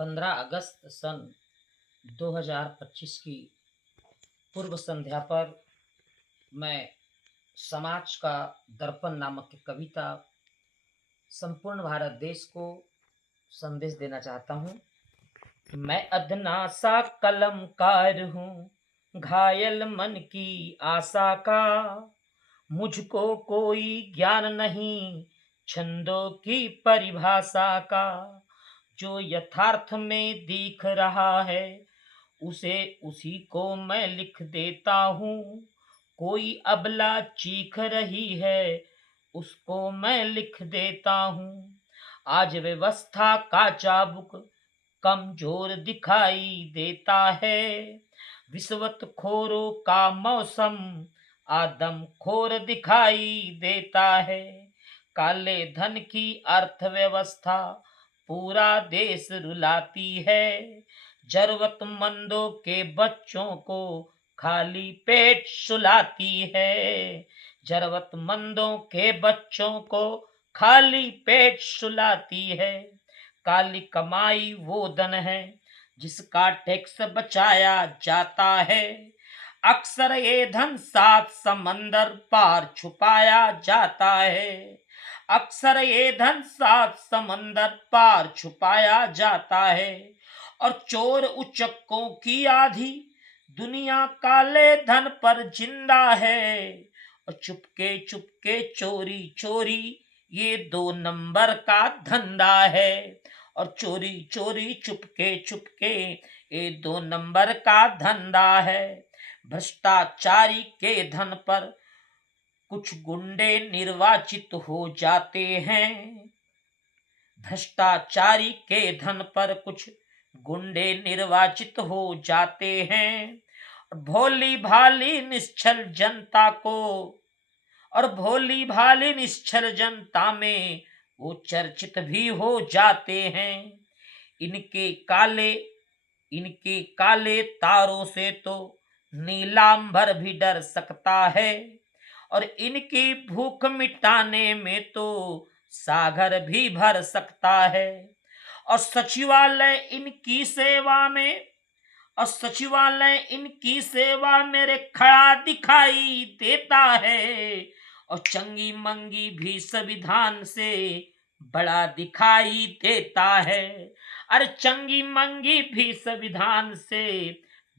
15 अगस्त सन 2025 की पूर्व संध्या पर मैं समाज का दर्पण नामक एक कविता संपूर्ण भारत देश को संदेश देना चाहता हूँ। मैं अदना सा कलमकार हूँ, घायल मन की आशा का। मुझको कोई ज्ञान नहीं छंदों की परिभाषा का। जो यथार्थ में दिख रहा है उसे उसी को मैं लिख देता हूँ। कोई अबला चीख रही है उसको मैं लिख देता हूँ। आज व्यवस्था का चाबुक कमजोर दिखाई देता है। रिश्वत खोरों का मौसम आदम खोर दिखाई देता है। काले धन की अर्थव्यवस्था पूरा देश रुलाती है। जरूरतमंदों के बच्चों को खाली पेट सुलाती है। जरूरतमंदों के बच्चों को खाली पेट सुलाती है। काली कमाई वो धन है जिसका टैक्स बचाया जाता है। अक्सर ये धन सात समंदर पार छुपाया जाता है। अक्सर ये धन सात समंदर पार छुपाया जाता है। और चोर उचक्कों की आधी दुनिया काले धन पर जिंदा है। और चुपके चुपके चोरी चोरी ये 2 नंबर का धंधा है। और चोरी चोरी चुपके चुपके ये 2 नंबर का धंधा है। भ्रष्टाचारी के धन पर कुछ गुंडे निर्वाचित हो जाते हैं। भ्रष्टाचारी के धन पर कुछ गुंडे निर्वाचित हो जाते हैं। भोली भाली निश्चल जनता को और भोली भाली निश्चल जनता में वो चर्चित भी हो जाते हैं। इनके काले तारों से तो नीलांबर भी डर सकता है। और इनकी भूख मिटाने में तो सागर भी भर सकता है। और सचिवालय इनकी सेवा मेरे खड़ा दिखाई देता है। और चंगी मंगी भी संविधान से बड़ा दिखाई देता है। अरे चंगी मंगी भी संविधान से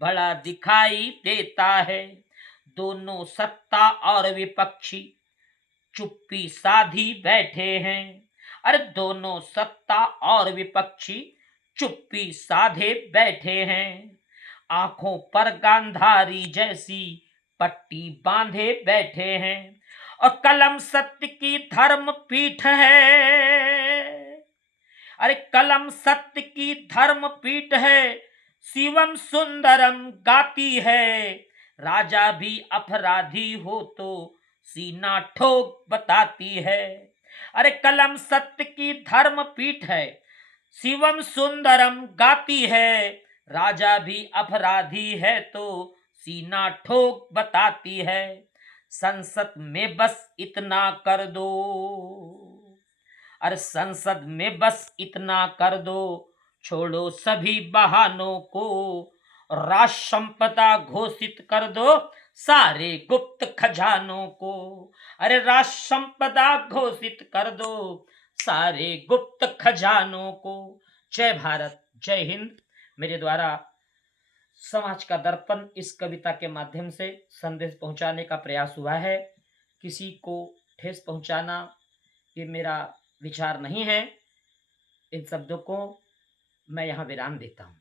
बड़ा दिखाई देता है। दोनों सत्ता और विपक्षी चुप्पी साधी बैठे हैं। अरे दोनों सत्ता और विपक्षी चुप्पी साधे बैठे हैं। आंखों पर गांधारी जैसी पट्टी बांधे बैठे हैं। और कलम सत्य की धर्म पीठ है। अरे कलम सत्य की धर्म पीठ है। शिवम सुंदरम गाती है। राजा भी अपराधी हो तो सीना ठोक बताती है। अरे कलम सत्य की धर्म पीठ है। शिवम सुंदरम गाती है। राजा भी अपराधी है तो सीना ठोक बताती है। संसद में बस इतना कर दो। अरे संसद में बस इतना कर दो। छोड़ो सभी बहानों को। राष्ट्र संपदा घोषित कर दो सारे गुप्त खजानों को। अरे राष्ट्र संपदा घोषित कर दो सारे गुप्त खजानों को। जय भारत, जय हिंद। मेरे द्वारा समाज का दर्पण इस कविता के माध्यम से संदेश पहुंचाने का प्रयास हुआ है। किसी को ठेस पहुंचाना ये मेरा विचार नहीं है। इन शब्दों को मैं यहाँ विराम देता हूँ।